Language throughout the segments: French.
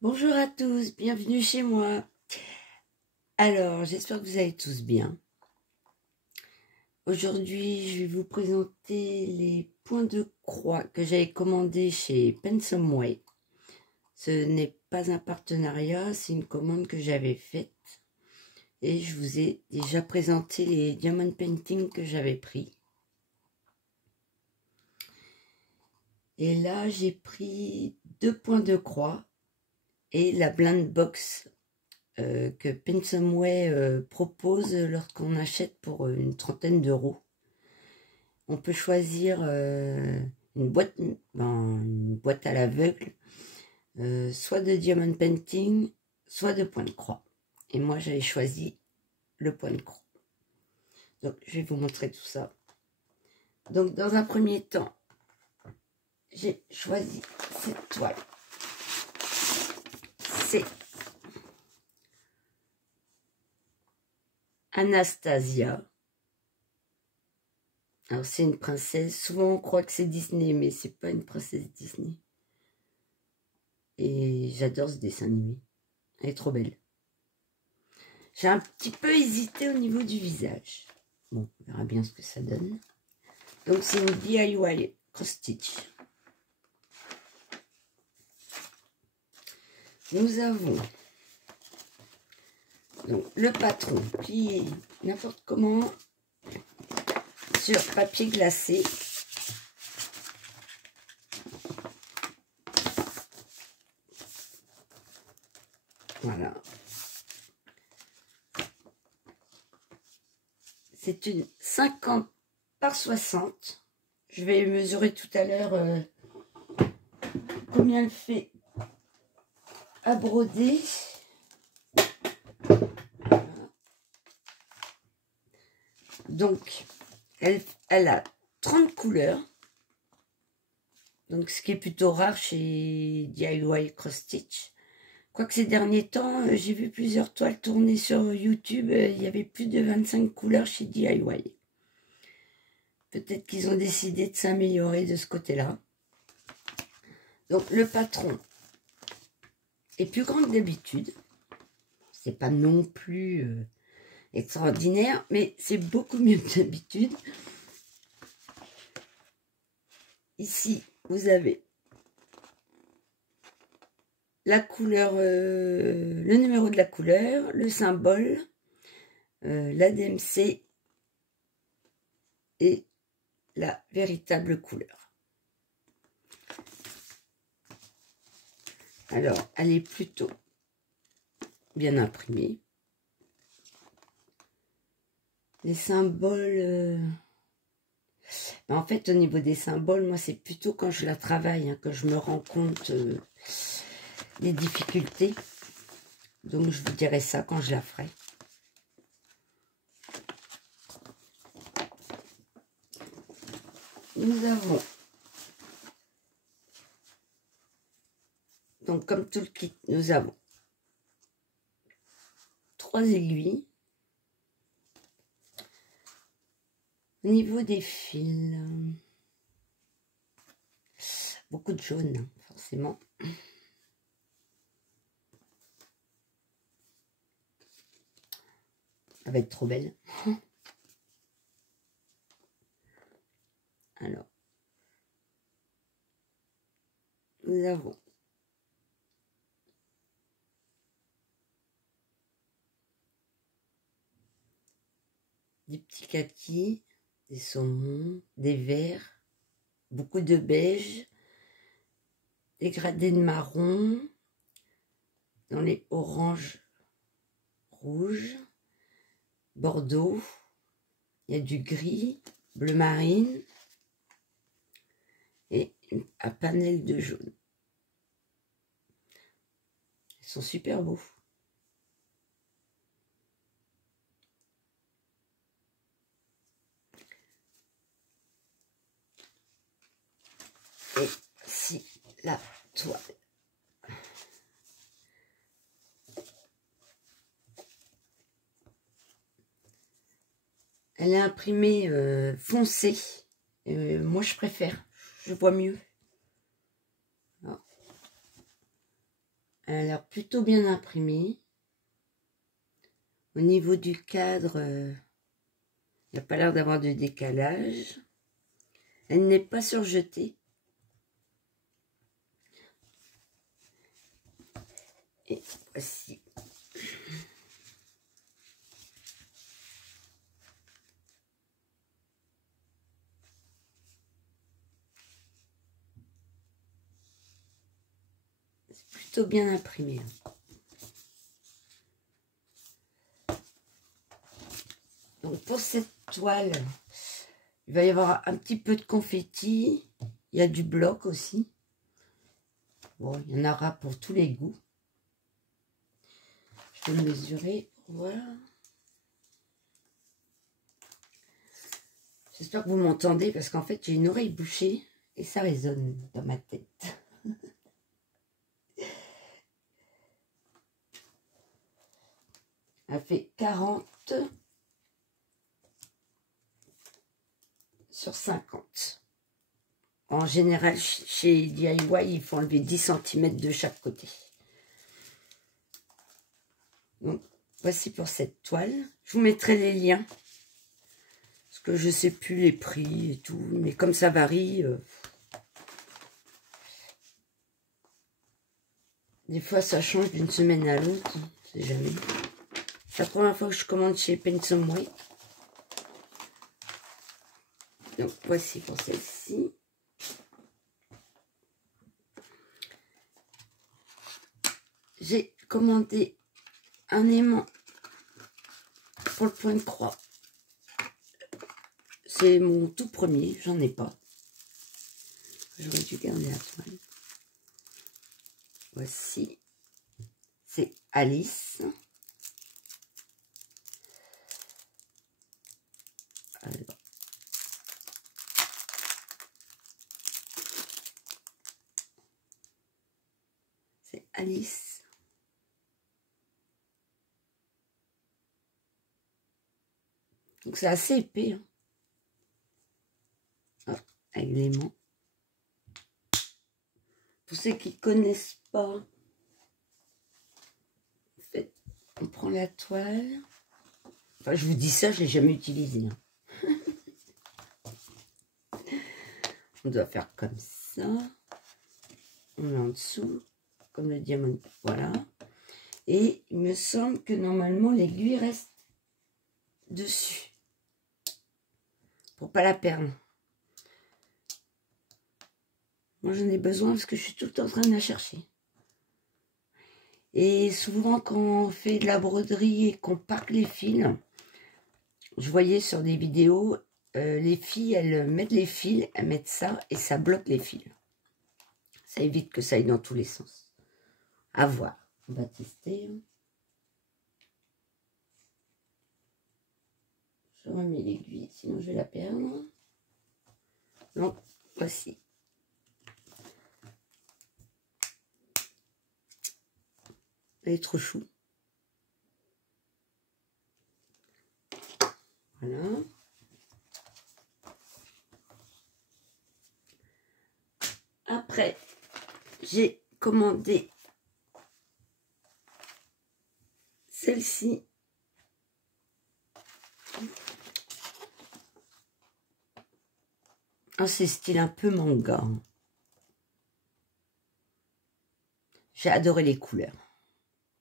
Bonjour à tous, bienvenue chez moi. Alors, j'espère que vous allez tous bien. Aujourd'hui, je vais vous présenter les points de croix que j'avais commandés chez Pensomeway. Ce n'est pas un partenariat, c'est une commande que j'avais faite. Et je vous ai déjà présenté les diamond painting que j'avais pris. Et là, j'ai pris 2 points de croix et la blind box que Pensomeway propose lorsqu'on achète pour une trentaine d'euros. On peut choisir une boîte à l'aveugle, soit de diamond painting, soit de point de croix. Et moi, j'avais choisi le point de croix. Donc, je vais vous montrer tout ça. Donc, dans un premier temps, j'ai choisi cette toile. C'est Anastasia. Alors, c'est une princesse. Souvent, on croit que c'est Disney, mais c'est pas une princesse Disney. Et j'adore ce dessin animé. Elle est trop belle. J'ai un petit peu hésité au niveau du visage. Bon, on verra bien ce que ça donne. Donc, c'est une DIY cross stitch. Nous avons donc le patron plié n'importe comment sur papier glacé. Voilà. C'est une 50 par 60. Je vais mesurer tout à l'heure combien elle fait à broder. Voilà. Donc, elle a 30 couleurs. Donc, ce qui est plutôt rare chez DIY Cross Stitch. Quoique ces derniers temps, j'ai vu plusieurs toiles tourner sur YouTube. Il y avait plus de 25 couleurs chez DIY. Peut-être qu'ils ont décidé de s'améliorer de ce côté-là. Donc, le patron est plus grand que d'habitude. C'est pas non plus extraordinaire, mais c'est beaucoup mieux que d'habitude. Ici, vous avez la couleur, le numéro de la couleur, le symbole, l'ADMC et la véritable couleur. Alors, elle est plutôt bien imprimée. Les symboles... En fait, au niveau des symboles, moi, c'est plutôt quand je la travaille que je me rends compte des difficultés. Donc, je vous dirai ça quand je la ferai. Nous avons, donc comme tout le kit, nous avons 3 aiguilles. Au niveau des fils, beaucoup de jaune, forcément. Elle va être trop belle. Alors, nous avons des petits kakis, des saumons, des verts, beaucoup de beige, des gradés de marron, dans les oranges, rouges, bordeaux, il y a du gris, bleu marine et un panel de jaune. Ils sont super beaux. Et si la toile elle est imprimée foncée, moi je préfère, je vois mieux. Alors, Elle a l'air plutôt bien imprimée. Au niveau du cadre, il n'y a pas l'air d'avoir de décalage. Elle n'est pas surjetée. Et voici. C'est plutôt bien imprimé. Donc pour cette toile, il va y avoir un petit peu de confetti. Il y a du bloc aussi. Bon, il y en aura pour tous les goûts. Je vais mesurer. Voilà. J'espère que vous m'entendez parce qu'en fait, j'ai une oreille bouchée et ça résonne dans ma tête. Elle fait 40 sur 50. En général, chez DIY, il faut enlever 10 cm de chaque côté. Donc, voici pour cette toile. Je vous mettrai les liens. Parce que je ne sais plus les prix et tout. Mais comme ça varie... des fois, ça change d'une semaine à l'autre. Je ne sais jamais. C'est la première fois que je commande chez Pensomeway. Donc, voici pour celle-ci. J'ai commandé un aimant pour le point de croix. C'est mon tout premier, j'en ai pas. J'aurais dû garder la toile. Voici. C'est Alice. Alors. C'est Alice. Donc c'est assez épais. Hein. Oh, avec l'aimant. Pour ceux qui ne connaissent pas, en fait, on prend la toile. Enfin, je vous dis ça, je ne l'ai jamais utilisé. Hein. On doit faire comme ça. On met en dessous, comme le diamant. Voilà. Et il me semble que normalement, l'aiguille reste dessus. Pour pas la perdre. Moi, j'en ai besoin parce que je suis tout le temps en train de la chercher. Et souvent, quand on fait de la broderie et qu'on parque les fils, je voyais sur des vidéos, les filles, elles mettent les fils, elles mettent ça et ça bloque les fils. Ça évite que ça aille dans tous les sens. À voir. On va tester. Je remets l'aiguille, sinon je vais la perdre. Donc, voici. Elle est trop chou. Voilà. Après, j'ai commandé celle-ci. Oh, c'est style un peu manga. J'ai adoré les couleurs.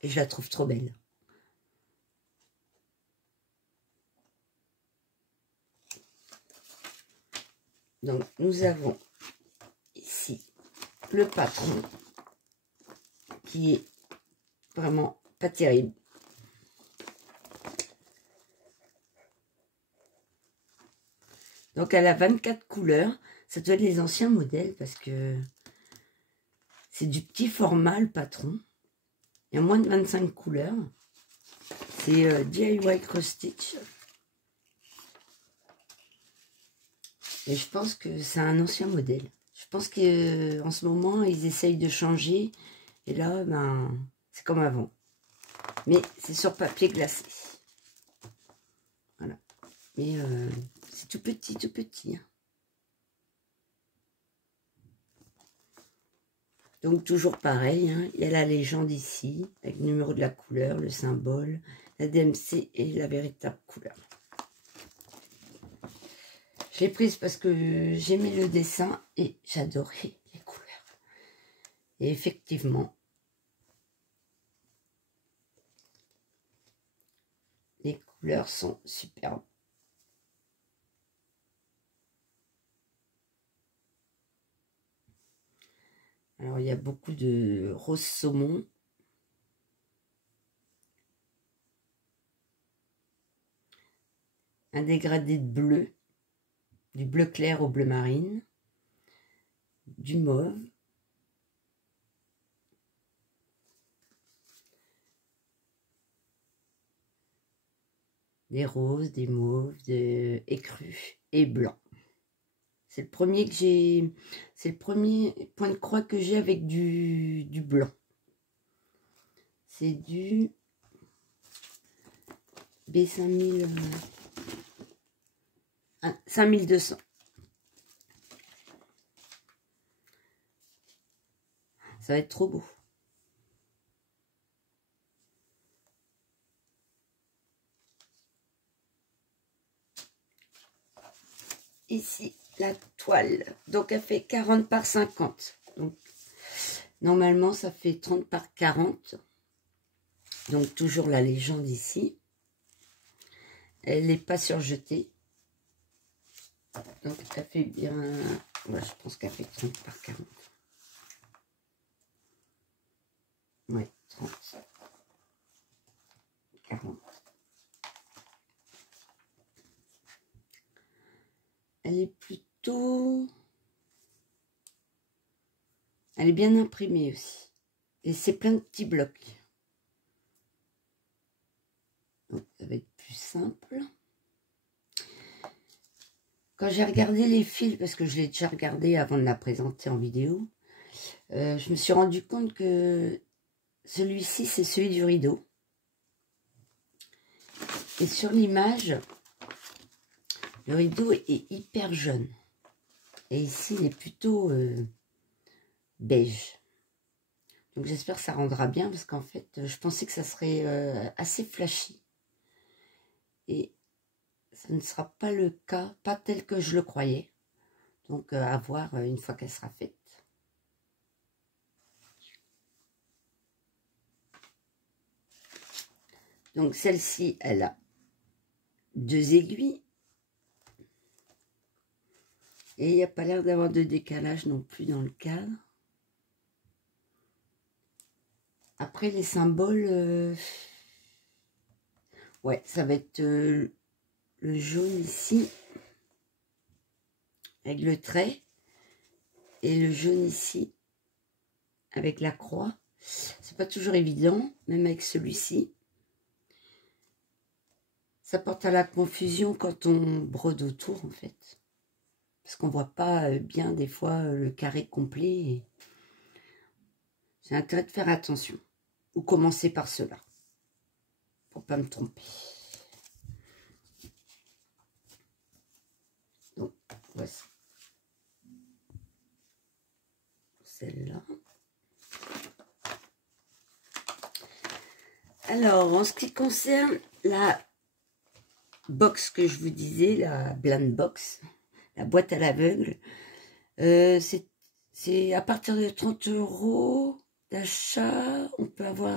Et je la trouve trop belle. Donc, nous avons ici le patron qui est vraiment pas terrible. Donc, elle a 24 couleurs. Ça doit être les anciens modèles parce que c'est du petit format, le patron. Il y a moins de 25 couleurs. C'est DIY Cross Stitch. Et je pense que c'est un ancien modèle. Je pense qu'en ce moment, ils essayent de changer. Et là, ben, c'est comme avant. Mais c'est sur papier glacé. Voilà. Mais c'est tout petit, tout petit. Hein. Donc toujours pareil, hein, il y a la légende ici, avec le numéro de la couleur, le symbole, la DMC et la véritable couleur. Je l'ai prise parce que j'aimais le dessin et j'adorais les couleurs. Et effectivement, les couleurs sont superbes. Alors, il y a beaucoup de rose saumon. Un dégradé de bleu, du bleu clair au bleu marine, du mauve, des roses, des mauves, des écrus et blancs. C'est le premier que j'ai, c'est le premier point de croix que j'ai avec du blanc. C'est du B5000, 5200. Ça va être trop beau. Ici, la toile. Donc, elle fait 40 par 50. Donc, normalement, ça fait 30 par 40. Donc, toujours la légende ici. Elle n'est pas surjetée. Donc, elle fait bien... Ouais, je pense qu'elle fait 30 par 40. Ouais, 30. 40. Elle est plutôt... Elle est bien imprimée aussi. Et c'est plein de petits blocs. Donc, ça va être plus simple. Quand j'ai regardé les fils, parce que je l'ai déjà regardé avant de la présenter en vidéo, je me suis rendu compte que celui-ci, c'est celui du rideau. Et sur l'image, le rideau est hyper jaune. Et ici, il est plutôt beige. Donc j'espère que ça rendra bien, parce qu'en fait, je pensais que ça serait assez flashy. Et ça ne sera pas le cas, pas tel que je le croyais. Donc à voir une fois qu'elle sera faite. Donc celle-ci, elle a 2 aiguilles. Et il n'y a pas l'air d'avoir de décalage non plus dans le cadre. Après les symboles, ouais, ça va être le jaune ici, avec le trait. Et le jaune ici, avec la croix. C'est pas toujours évident, même avec celui-ci. Ça porte à la confusion quand on brode autour, en fait. Parce qu'on voit pas bien, des fois, le carré complet. J'ai intérêt de faire attention. Ou commencer par cela. Pour pas me tromper. Donc, voici. Celle-là. Alors, en ce qui concerne la box que je vous disais, la blind box, la boîte à l'aveugle, c'est à partir de 30 € d'achat. On peut avoir,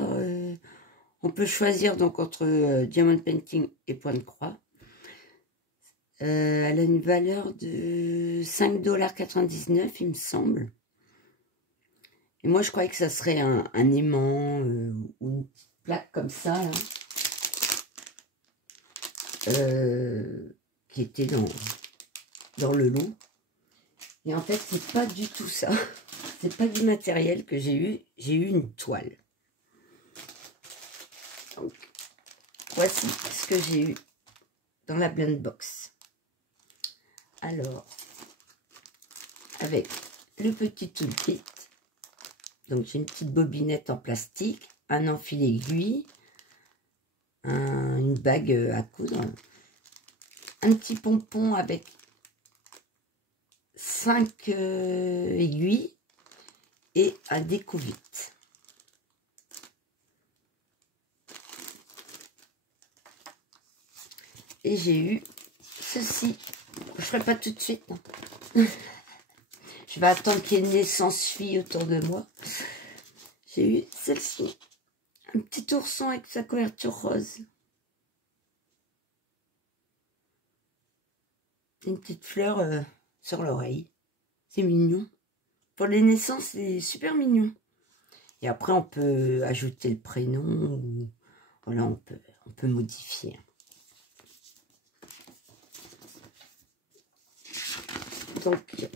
on peut choisir donc entre diamond painting et point de croix. Elle a une valeur de 5,99 $, il me semble. Et moi, je croyais que ça serait un aimant ou une petite plaque comme ça, là, qui était dans le lot. Et en fait, c'est pas du tout ça. C'est pas du matériel que j'ai eu. J'ai eu une toile. Donc, voici ce que j'ai eu dans la blind box. Alors, avec le petit toolkit. Donc, j'ai une petite bobinette en plastique, un enfil aiguille, une bague à coudre, un petit pompon avec 5 aiguilles et un déco-vite. Et j'ai eu ceci. Je ne ferai pas tout de suite. Hein. Je vais attendre qu'il y ait une naissance fille autour de moi. J'ai eu celle-ci. Un petit ourson avec sa couverture rose. Une petite fleur sur l'oreille. C'est mignon. Pour les naissances, c'est super mignon. Et après, on peut ajouter le prénom. Ou, voilà, on peut modifier. Donc,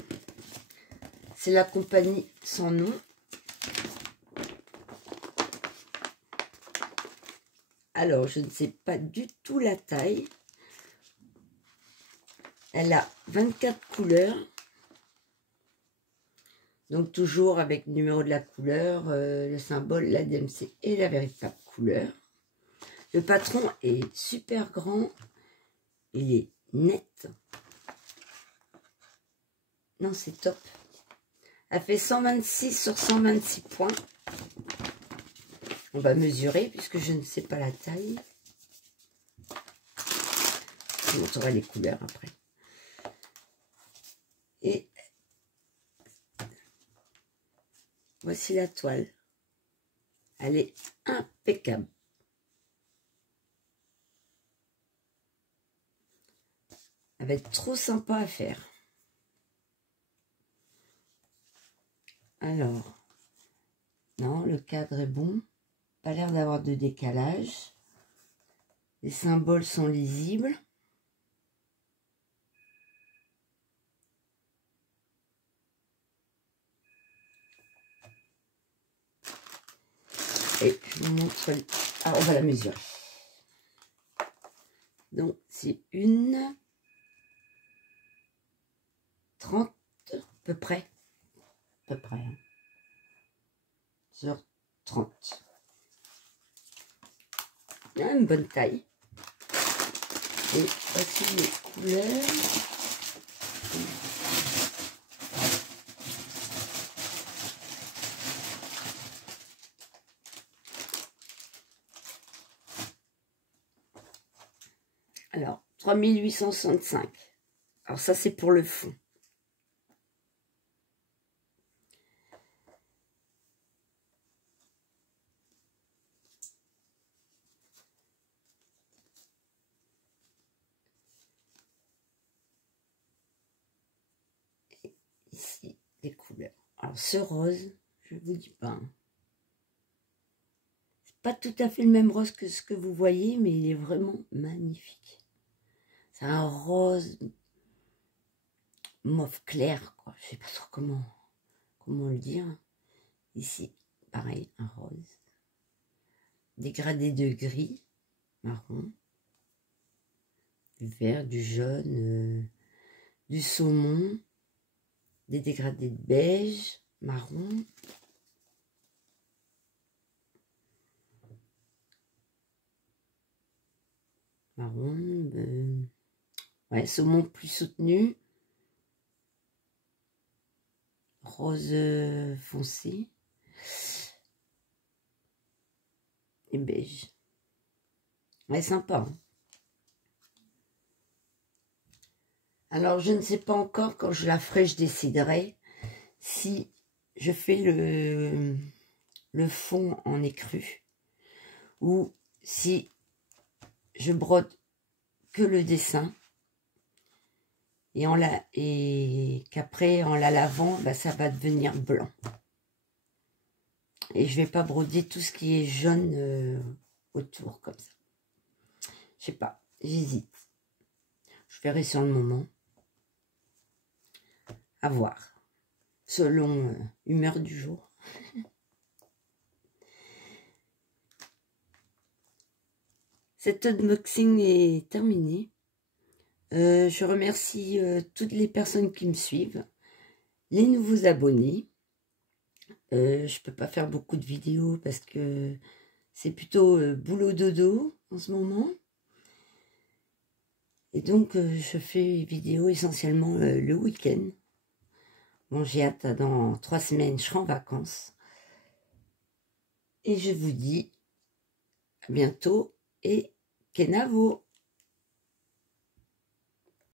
c'est la compagnie sans nom. Alors, je ne sais pas du tout la taille. Elle a 24 couleurs. Donc, toujours avec le numéro de la couleur, le symbole, la DMC et la véritable couleur. Le patron est super grand. Il est net. Non, c'est top. Elle fait 126 sur 126 points. On va mesurer puisque je ne sais pas la taille. Je vous montrerai les couleurs après. Et voici la toile. Elle est impeccable. Elle va être trop sympa à faire. Alors, non, le cadre est bon. Pas l'air d'avoir de décalage. Les symboles sont lisibles. Et je vous montre... Ah, on va la mesurer. Donc, c'est une 30 à peu près. À peu près. Hein, sur 30. Il y a une bonne taille. Et voici les couleurs. Alors, 3865. Alors ça, c'est pour le fond. Et ici, les couleurs. Alors, ce rose, je vous dis pas. Hein. C'est pas tout à fait le même rose que ce que vous voyez, mais il est vraiment magnifique. C'est un rose mauve clair, quoi. Je sais pas trop comment le dire. Ici, pareil, un rose. Dégradé de gris, marron, du vert, du jaune, du saumon, des dégradés de beige, marron. Marron, ouais, saumon plus soutenu. Rose foncé. Et beige. Ouais, sympa. Hein. Alors, je ne sais pas encore, quand je la ferai, je déciderai si je fais le fond en écru ou si je brode que le dessin et qu'après, en la lavant, bah, ça va devenir blanc. Et je vais pas broder tout ce qui est jaune autour, comme ça. Je sais pas, j'hésite. Je verrai sur le moment. À voir. Selon humeur du jour. Cet unboxing est terminé. Je remercie toutes les personnes qui me suivent. Les nouveaux abonnés. Je peux pas faire beaucoup de vidéos parce que c'est plutôt boulot dodo en ce moment. Et donc, je fais vidéos essentiellement le week-end. Bon, j'ai hâte, dans 3 semaines, je serai en vacances. Et je vous dis à bientôt et Kenavo.